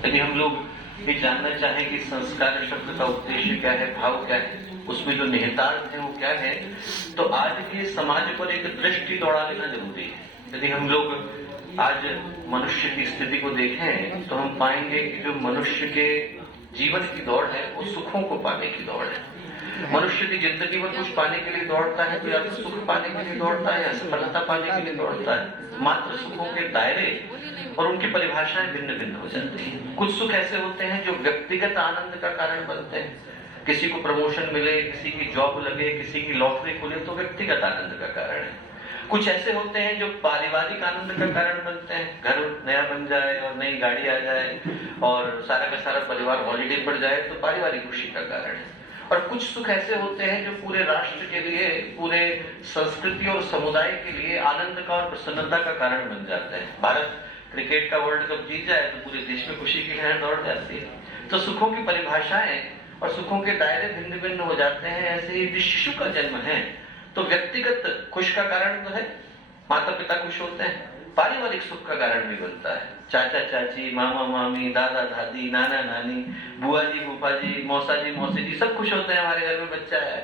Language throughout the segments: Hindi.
यदि हम लोग ये जानना चाहें कि संस्कार शब्द का उद्देश्य क्या है, भाव क्या है, उसमें जो निहितार्थ है वो क्या है, तो आज के समाज पर एक दृष्टि दौड़ा लेना जरूरी है। यदि हम लोग आज मनुष्य की स्थिति को देखें तो हम पाएंगे कि जो मनुष्य के जीवन की दौड़ है वो सुखों को पाने की दौड़ है। मनुष्य की जिंदगी में कुछ पाने के लिए दौड़ता है, तो या तो सुख पाने के लिए दौड़ता है या सफलता पाने के लिए दौड़ता है। मात्र सुखों के दायरे और उनकी परिभाषाएं भिन्न भिन्न हो जाती हैं। कुछ सुख ऐसे होते हैं जो व्यक्तिगत आनंद का कारण बनते हैं। किसी को प्रमोशन मिले, किसी की जॉब लगे, किसी की लॉटरी खुले, तो व्यक्तिगत आनंद का कारण है। कुछ ऐसे होते हैं जो पारिवारिक आनंद का कारण बनते हैं। घर नया बन जाए और नई गाड़ी आ जाए और सारा का सारा परिवार हॉलिडे पर जाए तो पारिवारिक खुशी का कारण है। और कुछ सुख ऐसे होते हैं जो पूरे राष्ट्र के लिए, पूरे संस्कृति और समुदाय के लिए आनंद का और प्रसन्नता का कारण बन जाते हैं। भारत क्रिकेट का वर्ल्ड कप जीत जाए तो पूरे देश में खुशी की लहर दौड़ जाती है। तो सुखों की परिभाषाएं और सुखों के दायरे भिन्न भिन्न हो जाते हैं। ऐसे ही शिशु का जन्म है तो व्यक्तिगत खुश का कारण तो है, माता पिता खुश होते हैं। पारिवारिक सुख का कारण भी बनता है, चाचा चाची, मामा मामी, दादा दादी, नाना नानी, बुआ जी फूफा जी, मौसा जी मौसी जी, सब खुश होते हैं हमारे घर में बच्चा है।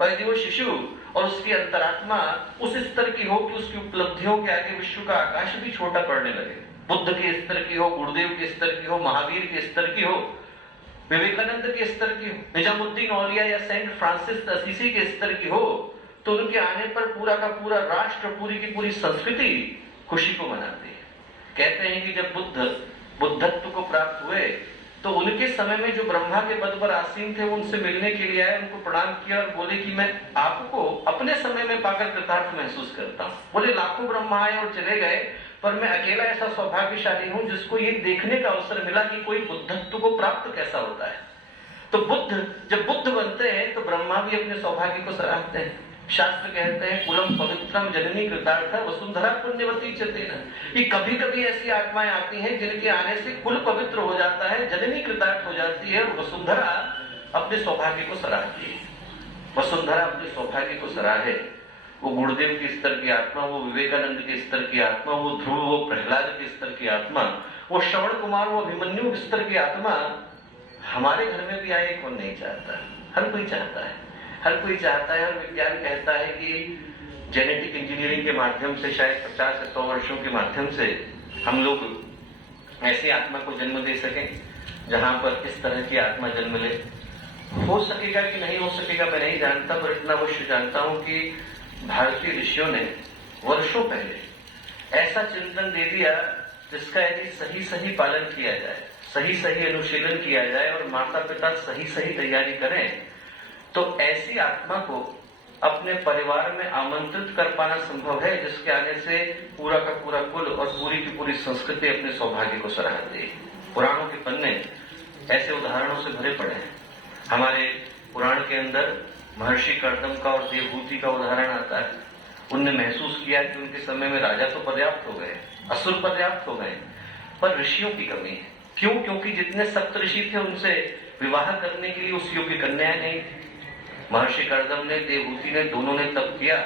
और यदि वो शिशु और उसकी अंतरात्मा उस स्तर की हो कि उसकी उपलब्धियों के आगे विश्व का आकाश भी छोटा पड़ने लगे, बुद्ध के स्तर की हो, गुरुदेव के स्तर की हो, महावीर के स्तर की हो, विवेकानंद के स्तर की हो, निजामुद्दीन औलिया या सेंट फ्रांसिस असीसी के स्तर की हो, तो उनके आने पर पूरा का पूरा राष्ट्र, पूरी की पूरी संस्कृति खुशी को मनाती है। कहते हैं कि जब बुद्ध बुद्धत्व को प्राप्त हुए तो उनके समय में जो ब्रह्मा के पद पर आसीन थे वो उनसे मिलने के लिए आए, उनको प्रणाम किया और बोले कि मैं आपको अपने समय में पाकर कृतार्थ महसूस करता हूँ। बोले लाखों ब्रह्मा आए और चले गए, पर मैं अकेला ऐसा सौभाग्यशाली हूं जिसको ये देखने का अवसर मिला कि कोई बुद्धत्व को प्राप्त कैसा होता है। तो बुद्ध जब बुद्ध बनते हैं तो ब्रह्मा भी अपने सौभाग्य को सराहते हैं। शास्त्र कहते हैं कुलम पवित्रम जननी कृतार्थ वसुंधरा पुण्यवती चतेन। ये कभी कभी ऐसी आत्माएं आती हैं जिनके आने से कुल पवित्र हो जाता है, जननी कृतार्थ हो जाती है और वसुंधरा अपने सौभाग्य को सराहती है। वसुंधरा अपने सौभाग्य को सराहे, वो गुरुदेव के स्तर की आत्मा, वो विवेकानंद के स्तर की आत्मा, वो ध्रुव, वो प्रहलाद के स्तर की आत्मा, वो श्रवण कुमार, वो अभिमन्यु के स्तर की आत्मा हमारे घर में भी आए। कौन नहीं चाहता? हर कोई चाहता है, हर कोई चाहता है। और विज्ञान कहता है कि जेनेटिक इंजीनियरिंग के माध्यम से शायद 50 से 100 वर्षों के माध्यम से हम लोग ऐसी आत्मा को जन्म दे सकें जहां पर इस तरह की आत्मा जन्म ले। हो सकेगा कि नहीं हो सकेगा मैं नहीं जानता, पर इतना अवश्य जानता हूं कि भारतीय ऋषियों ने वर्षों पहले ऐसा चिंतन दे दिया जिसका यदि सही सही पालन किया जाए, सही सही अनुशीलन किया जाए और माता पिता सही सही तैयारी करें तो ऐसी आत्मा को अपने परिवार में आमंत्रित कर पाना संभव है जिसके आने से पूरा का पूरा कुल और पूरी की पूरी संस्कृति अपने सौभाग्य को सराहती है। पुराणों के पन्ने ऐसे उदाहरणों से भरे पड़े हैं। हमारे पुराण के अंदर महर्षि कर्दम का और देवहूति का उदाहरण आता है। उनने महसूस किया कि उनके समय में राजा तो पर्याप्त हो गए, असुर पर्याप्त हो गए, पर ऋषियों की कमी है। क्यों? क्योंकि जितने सप्त ऋषि थे उनसे विवाह करने के लिए उस योग्य कन्याएं नहीं थी। महर्षि कर्दम ने, देवहूति ने, दोनों ने तप किया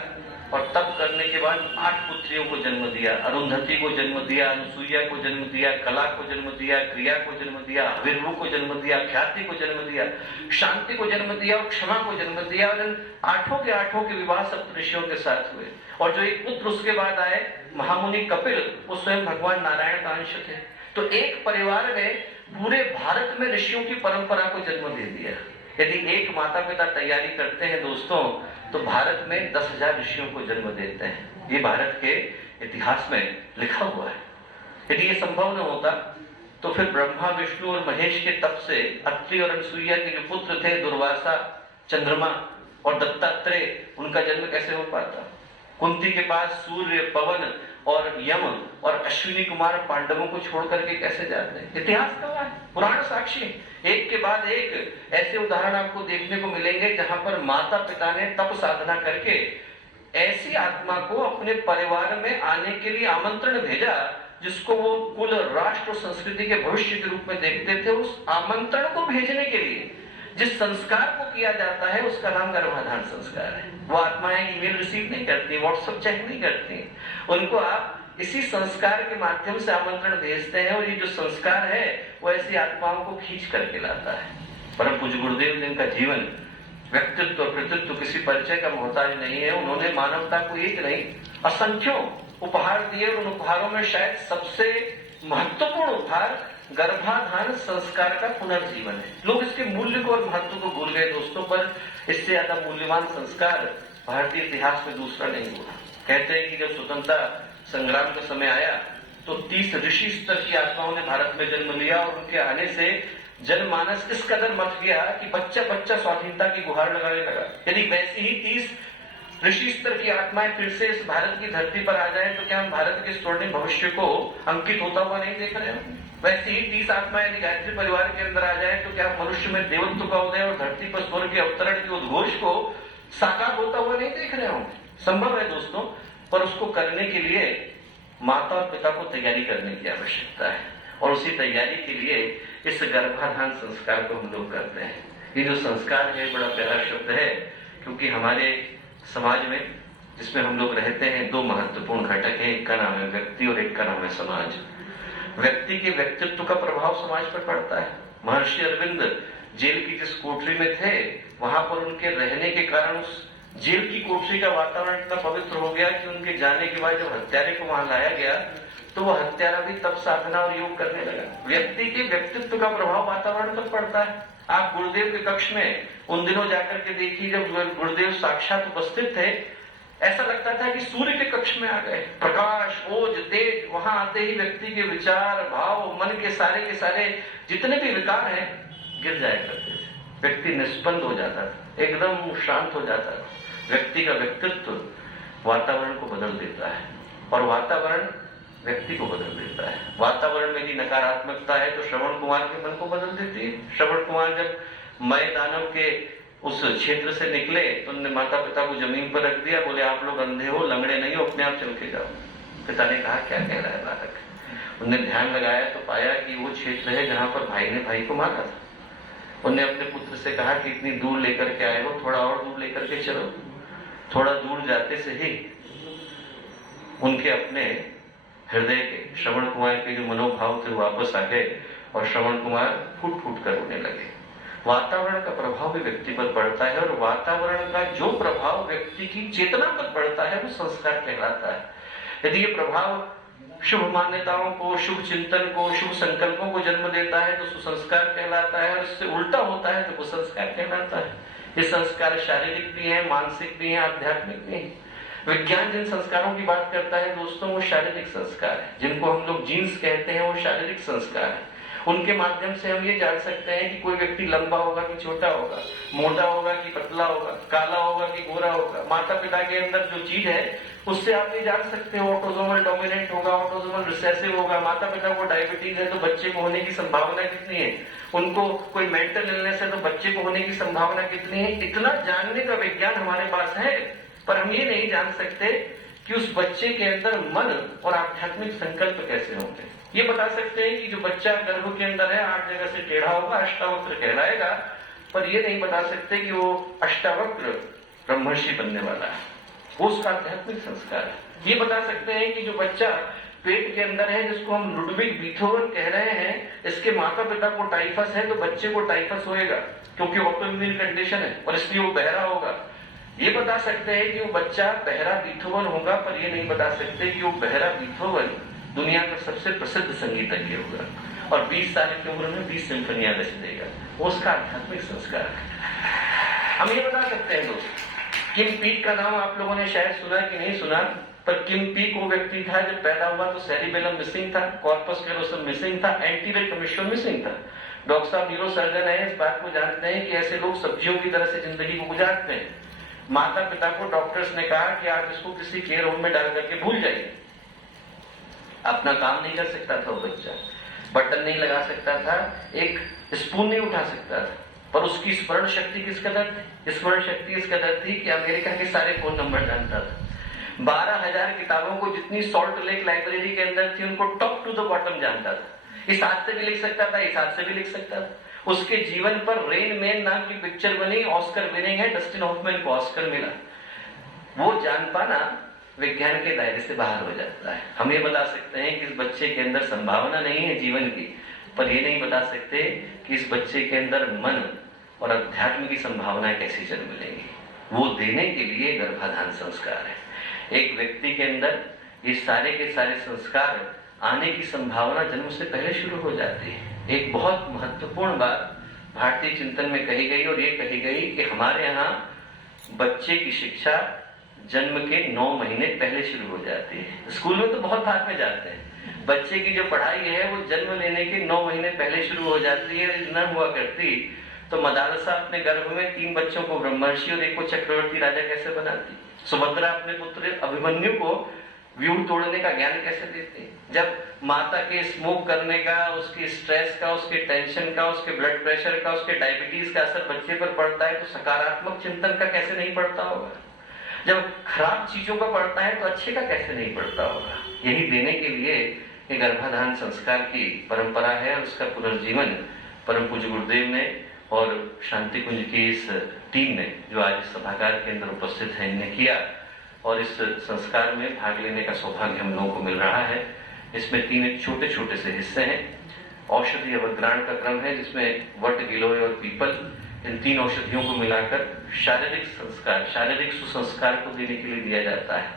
और तप करने के बाद 8 पुत्रियों को जन्म दिया। अरुंधति को जन्म दिया, अनुसुईया को जन्म दिया, कला को जन्म दिया, क्रिया को जन्म दिया, हविर्भु को जन्म दिया, ख्याति को जन्म दिया, शांति को जन्म दिया और क्षमा को जन्म दिया। और इन 8 के 8 के विवाह सप्त ऋषियों के साथ हुए। और जो एक पुत्र उसके बाद आए महामुनि कपिल, वो स्वयं भगवान नारायण का अंश थे। तो एक परिवार ने पूरे भारत में ऋषियों की परंपरा को जन्म दे दिया। यदि एक माता पिता तैयारी करते हैं दोस्तों तो भारत में 10,000 ऋषियों को जन्म देते हैं। ये भारत के इतिहास में लिखा हुआ है। यदि ये संभव न होता तो फिर ब्रह्मा विष्णु और महेश के तप से अत्रि और अनसुईया के जो पुत्र थे दुर्वासा, चंद्रमा और दत्तात्रेय, उनका जन्म कैसे हो पाता? कुंती के पास सूर्य, पवन और यम और अश्विनी कुमार पांडवों को छोड़ करके कैसे जाते हैं? इतिहास गवाह है, पुराण साक्षी। एक के बाद एक ऐसे उदाहरण आपको देखने को मिलेंगे जहां पर माता पिता ने तप साधना करके ऐसी आत्मा को अपने परिवार में आने के लिए आमंत्रण भेजा जिसको वो कुल, राष्ट्र, संस्कृति के भविष्य के रूप में देखते थे। उस आमंत्रण को भेजने के लिए जिस संस्कार को किया जाता है उसका नाम गर्भाधान संस्कार है। वो आत्माएं ईमेल रिसीव नहीं करती, व्हाट्सएप चेक नहीं करती, उनको आप इसी संस्कार के माध्यम से आमंत्रण भेजते हैं, और ये जो संस्कार है वो ऐसी आत्माओं को खींच करके लाता है। परम पूज्य गुरुदेव जी का जीवन, व्यक्तित्व और कृतित्व किसी परिचय का मोहताज नहीं है। उन्होंने मानवता को एक नहीं असंख्यों उपहार दिए, और उन उपहारों में शायद सबसे महत्वपूर्ण उपहार गर्भाधान संस्कार का पुनर्जीवन है। लोग इसके मूल्य को और महत्व को भूल गए दोस्तों, पर इससे ज्यादा मूल्यवान संस्कार भारतीय इतिहास में दूसरा नहीं हुआ। कहते हैं कि जब स्वतंत्रता संग्राम का समय आया तो 30 ऋषि स्तर की आत्माओं ने भारत में जन्म लिया, और उनके आने से जनमानस इस कदर मच गया कि बच्चा बच्चा स्वाधीनता की गुहार लगाने लगा। यदि वैसी ही 30 ऋषि स्तर की आत्माएं फिर से इस भारत की धरती पर आ जाए तो क्या हम भारत के स्वर्णिम भविष्य को अंकित होता हुआ नहीं देख रहे हैं? वैसे ही 30 आत्माएं यदि गायत्री परिवार के अंदर आ जाए तो क्या मनुष्य में देवत्व का उदय और धरती पर स्वर्ग के अवतरण के उद्घोष को साकार होता हुआ नहीं देख रहे होंगे? संभव है दोस्तों, पर उसको करने के लिए माता और पिता को तैयारी करने की आवश्यकता है, और उसी तैयारी के लिए इस गर्भाधान संस्कार को हम लोग करते हैं। ये जो संस्कार है बड़ा प्यारा शब्द है, क्योंकि हमारे समाज में जिसमें हम लोग रहते हैं दो महत्वपूर्ण घटक है, एक का नाम है व्यक्ति और एक का नाम है समाज। व्यक्ति के व्यक्तित्व का प्रभाव समाज पर पड़ता है। महर्षि अरविंद जेल की जिस कोठरी में थे, वहां पर उनके रहने के कारण उस जेल की कोठरी का वातावरण इतना पवित्र हो गया कि उनके जाने के बाद जब हत्यारे को वहां लाया गया तो वह हत्यारा भी तप साधना और योग करने लगा। व्यक्ति के व्यक्तित्व का प्रभाव वातावरण पर पड़ता है। आप गुरुदेव के कक्ष में उन दिनों जाकर के देखिए जब गुरुदेव साक्षात उपस्थित थे, ऐसा लगता था कि सूर्य के कक्ष में आ गए। प्रकाश, ओज, तेज, वहां आते ही व्यक्ति के विचार, भाव, मन के सारे जितने भी विकार हैं गिर जाया करते थे। व्यक्ति निष्पन्द हो जाता था, एकदम शांत हो जाता था। व्यक्ति का व्यक्तित्व वातावरण को बदल देता है, और वातावरण व्यक्ति को बदल देता है। वातावरण में यदि नकारात्मकता है तो श्रवण कुमार के मन को बदल देती है। श्रवण कुमार जब मय दानव के उस क्षेत्र से निकले तो उन्होंने माता पिता को जमीन पर रख दिया, बोले आप लोग अंधे हो, लंगड़े नहीं हो, अपने आप चल के जाओ। पिता ने कहा क्या कह रहा है बालक? उन्होंने ध्यान लगाया तो पाया कि वो क्षेत्र है जहां पर भाई ने भाई को मारा था। उन्होंने अपने पुत्र से कहा कि इतनी दूर लेकर के आए हो, थोड़ा और दूर लेकर के चलो। थोड़ा दूर जाते से ही उनके अपने हृदय के, श्रवण कुमार के जो मनोभाव थे वापस आ गए, और श्रवण कुमार फूट फूट कर रोने लगे। वातावरण का प्रभाव भी व्यक्ति पर पड़ता है, और वातावरण का जो प्रभाव व्यक्ति की चेतना पर पड़ता है वो संस्कार कहलाता है। यदि ये प्रभाव शुभ मान्यताओं को, शुभ चिंतन को, शुभ संकल्पों को जन्म देता है तो सुसंस्कार कहलाता है, और इससे उल्टा होता है तो कुसंस्कार कहलाता है। ये संस्कार शारीरिक भी है, मानसिक भी है, आध्यात्मिक भी है। विज्ञान जिन संस्कारों की बात करता है दोस्तों वो शारीरिक संस्कार है। जिनको हम लोग जीन्स कहते हैं वो शारीरिक संस्कार है। उनके माध्यम से हम ये जान सकते हैं कि कोई व्यक्ति लंबा होगा कि छोटा होगा, मोटा होगा कि पतला होगा, काला होगा कि गोरा होगा। माता पिता के अंदर जो चीज है उससे आप ये जान सकते हो। ऑटोसोमल डोमिनेंट होगा, ऑटोसोमल रिसेसिव होगा। माता पिता को डायबिटीज है तो बच्चे को होने की संभावना कितनी है? उनको कोई मेंटल इलनेस है तो बच्चे को होने की संभावना कितनी है? इतना जानने का विज्ञान हमारे पास है, पर हम ये नहीं जान सकते कि उस बच्चे के अंदर मन और आध्यात्मिक संकल्प कैसे होंगे। ये बता सकते हैं कि जो बच्चा गर्भ के अंदर है 8 जगह से टेढ़ा होगा, अष्टावक्र कहलाएगा, पर ये नहीं बता सकते कि वो अष्टावक्र ब्रह्मर्षि बनने वाला है। वो उसका आध्यात्मिक संस्कार है। ये बता सकते हैं कि जो बच्चा पेट के अंदर है, जिसको हम लुडविग बीथोवन कह रहे हैं, इसके माता पिता को टाइफस है तो बच्चे को टाइफस होएगा, क्योंकि ऑटोइम्यून कंडीशन है और इसलिए वो बहरा होगा। ये बता सकते हैं कि वो बच्चा बहरा बीथोवन होगा, पर ये नहीं बता सकते कि वो बहरा बीथोवन दुनिया का सबसे प्रसिद्ध संगीतज्ञ होगा और 20 साल की उम्र में 20 सिम्फनियां रच देगा। वो उसका आध्यात्मिक संस्कार है। हम ये बता सकते हैं दोस्तों, किम पीक का नाम आप लोगों ने शायद सुना कि नहीं सुना, पर किम पीक वो व्यक्ति था जब पैदा हुआ तो सेरिबेलम मिसिंग था, कॉर्पस कैलोसम मिसिंग था, एंटीरियर कमीशन मिसिंग था। डॉक्टर साहब न्यूरो सर्जन है, इस बात को जानते हैं कि ऐसे लोग सब्जियों की तरह से जिंदगी को गुजारते हैं। माता पिता को डॉक्टर्स ने कहा कि आप इसको किसी केयर होम में डाल करके भूल जाइए। अपना काम नहीं कर सकता था वो बच्चा, बटन नहीं लगा सकता था, एक स्पून नहीं उठा सकता था, पर उसकी स्मरण शक्ति किस कदर थी? स्मरण शक्ति इस कदर थी कि अमेरिका के सारे फोन नंबर जानता था। 12,000 किताबों को जितनी सॉल्ट लेक लाइब्रेरी के अंदर थी उनको टॉप टू द बॉटम जानता था। इस हाथ से भी लिख सकता था, इस हाथ से भी लिख सकता था। उसके जीवन पर रेन मैन नाम की पिक्चर बनी, ऑस्कर विनिंग है, डस्टिन हॉफमैन को ऑस्कर मिला। वो जान पाना विज्ञान के दायरे से बाहर हो जाता है। हम ये बता सकते हैं कि इस बच्चे के अंदर संभावना नहीं है जीवन की, पर ये नहीं बता सकते कि इस बच्चे के अंदर मन और अध्यात्म की संभावनाएं कैसी जन्म लेंगी। वो देने के लिए गर्भाधान संस्कार है। एक व्यक्ति के अंदर ये सारे के सारे संस्कार आने की संभावना जन्म से पहले शुरू हो जाती है। एक बहुत महत्वपूर्ण बात भारतीय चिंतन में कही गई और ये कही गई कि हमारे यहाँ बच्चे की शिक्षा जन्म के 9 महीने पहले शुरू हो जाती है। स्कूल में तो बहुत बाद में जाते हैं, बच्चे की जो पढ़ाई है वो जन्म लेने के 9 महीने पहले शुरू हो जाती है। न हुआ करती तो मदारसा अपने गर्भ में 3 बच्चों को ब्रह्मर्षि और 1 को चक्रवर्ती राजा कैसे बनाती? सुभद्रा अपने पुत्र अभिमन्यु को व्यूह तोड़ने का ज्ञान कैसे देती? जब माता के स्मोक करने का, उसकी स्ट्रेस का, उसके टेंशन का, उसके ब्लड प्रेशर का, उसके डायबिटीज का असर बच्चे पर पड़ता है तो सकारात्मक चिंतन का कैसे नहीं पड़ता होगा? जब खराब चीजों का पड़ता है तो अच्छे का कैसे नहीं पड़ता होगा? यही देने के लिए ये गर्भाधान संस्कार की परंपरा है और उसका पुनर्जीवन परम पूज्य गुरुदेव ने और शांति कुंज की इस टीम ने जो आज सभागार के अंदर उपस्थित है इन्हें किया और इस संस्कार में भाग लेने का सौभाग्य हम लोगों को मिल रहा है। इसमें 3 छोटे छोटे से हिस्से हैं। औषधि अवग्रहण का क्रम है जिसमें वट, गिलोय और पीपल, इन 3 औषधियों को मिलाकर शारीरिक संस्कार, शारीरिक सुसंस्कार को देने के लिए दिया जाता है।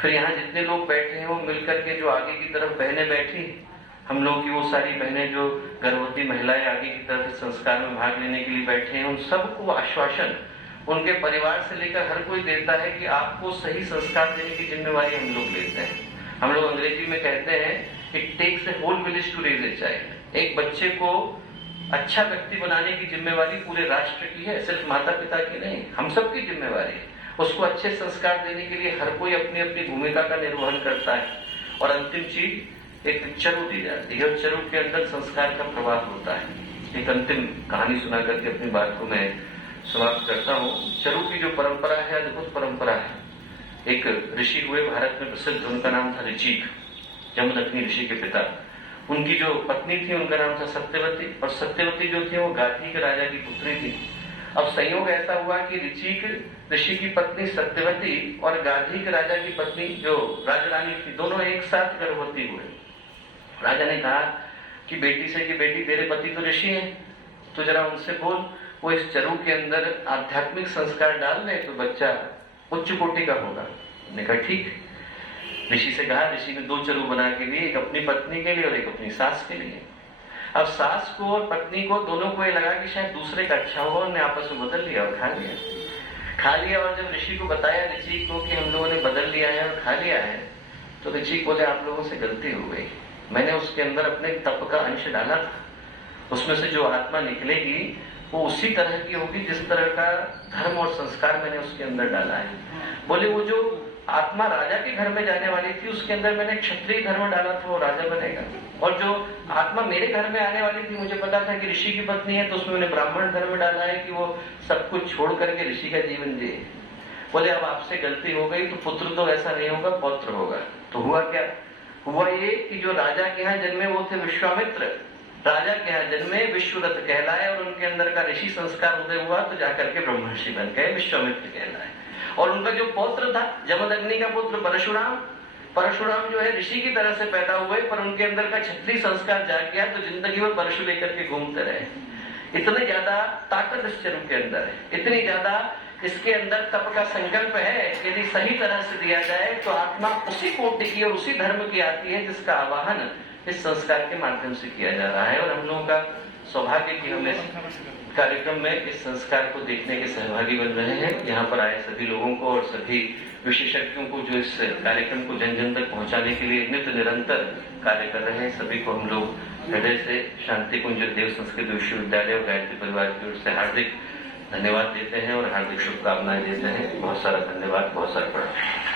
फिर यहाँ जितने लोग बैठे हैं वो मिलकर के जो आगे की तरफ बहनें बैठी, हम लोग की वो सारी बहनें जो गर्भवती महिलाएं आगे की तरफ इस संस्कार में भाग लेने के लिए बैठे हैं, उन सबको आश्वासन उनके परिवार से लेकर हर कोई देता है कि आपको सही संस्कार देने की जिम्मेवारी हम लोग लेते हैं। हम लोग अंग्रेजी में कहते हैं it takes a whole village to raise a child. एक बच्चे को अच्छा व्यक्ति बनाने की जिम्मेवारी पूरे राष्ट्र की है, सिर्फ माता पिता की नहीं, हम सबकी जिम्मेवारी है। उसको अच्छे संस्कार देने के लिए हर कोई अपनी अपनी भूमिका का निर्वहन करता है और अंतिम चीज एक चरु दी जाती है और चरु के अंदर संस्कार का प्रवाह होता है। एक अंतिम कहानी सुना करके अपनी बात को मैं समाप्त करता हूँ। चरु की जो परंपरा है अद्भुत परंपरा है। एक ऋषि हुए भारत में प्रसिद्ध, उनका नाम था ऋचिक, जमदग्नि ऋषि के पिता। उनकी जो पत्नी थी उनका नाम था सत्यवती और सत्यवती जो थी वो गाधी के राजा की पुत्री थी। अब संयोग ऐसा हुआ कि ऋचिक ऋषि की पत्नी सत्यवती और गाधी के राजा की पत्नी जो राजरानी थी दोनों एक साथ गर्भवती हुए। राजा ने कहा कि बेटी से कि बेटी तेरे पति तो ऋषि हैं, तो जरा उनसे बोल वो इस चरु के अंदर आध्यात्मिक संस्कार डाल दे तो बच्चा उच्च कोटि का होगा। ने कहा ठीक। ऋषि से कहा, ऋषि ने 2 चरु बना के दिए, एक अपनी पत्नी के लिए और एक अपनी सास के लिए। अब सास को और पत्नी को दोनों को ये लगा कि शायद दूसरे का अच्छा होगा, उन्होंने आपस में बदल लिया और खा लिया। और जब ऋषि को बताया ऋषि को कि हम लोगों ने बदल लिया है और खा लिया है, तो ऋषि बोले आप लोगों से गलती हो गई, मैंने उसके अंदर अपने तप का अंश डाला था, उसमें से जो आत्मा निकलेगी वो उसी तरह की होगी जिस तरह का धर्म और संस्कार मैंने उसके अंदर डाला है। बोले वो जो आत्मा राजा के घर में जाने वाली थी उसके अंदर मैंने क्षत्रिय धर्म डाला था, वो राजा बनेगा। और जो आत्मा मेरे घर में आने वाली थी मुझे पता था कि ऋषि की पत्नी है, तो उसमें मैंने ब्राह्मण धर्म डाला है कि वो सब कुछ छोड़ करके ऋषि का जीवन जिए। बोले अब आपसे गलती हो गई तो पुत्र तो ऐसा नहीं होगा, पौत्र होगा। तो हुआ क्या? हुआ ये कि जो राजा के यहाँ जन्मे वो थे विश्वामित्र, राजा के यहाँ जन्मे विश्वदत्त कहलाए और उनके अंदर का ऋषि संस्कार उदय हुआ तो जाकर के ब्रह्मर्षि बन गए, विश्वामित्र कहलाए। और उनका जो पौत्र था जमदग्नि का पुत्र परशुराम, परशुराम जो है ऋषि की तरह से पैदा हुए पर उनके अंदर का क्षत्रिय संस्कार जाग गया तो जिंदगी में परशु लेकर के घूमते रहे। इतने ज्यादा ताकत इस चरु के अंदर है, इतनी ज्यादा इसके अंदर तप का संकल्प है, यदि सही तरह से दिया जाए तो आत्मा उसी कोटि की और उसी धर्म की आती है जिसका आवाहन इस संस्कार के माध्यम से किया जा रहा है। और हम लोगों का सौभाग्य कि हम इस कार्यक्रम में इस संस्कार को देखने के सहभागी बन रहे हैं। यहाँ पर आए सभी लोगों को और सभी विशेषज्ञों को जो इस कार्यक्रम को जन जन तक पहुँचाने के लिए नित्य निरंतर कार्य कर रहे हैं, सभी को हम लोग हृदय से शांति कुंज देव संस्कृत विश्वविद्यालय और गायत्री परिवार की ओर से हार्दिक धन्यवाद देते हैं और हार्दिक शुभकामनाएं देते हैं। बहुत सारा धन्यवाद, बहुत सारा प्रणाम।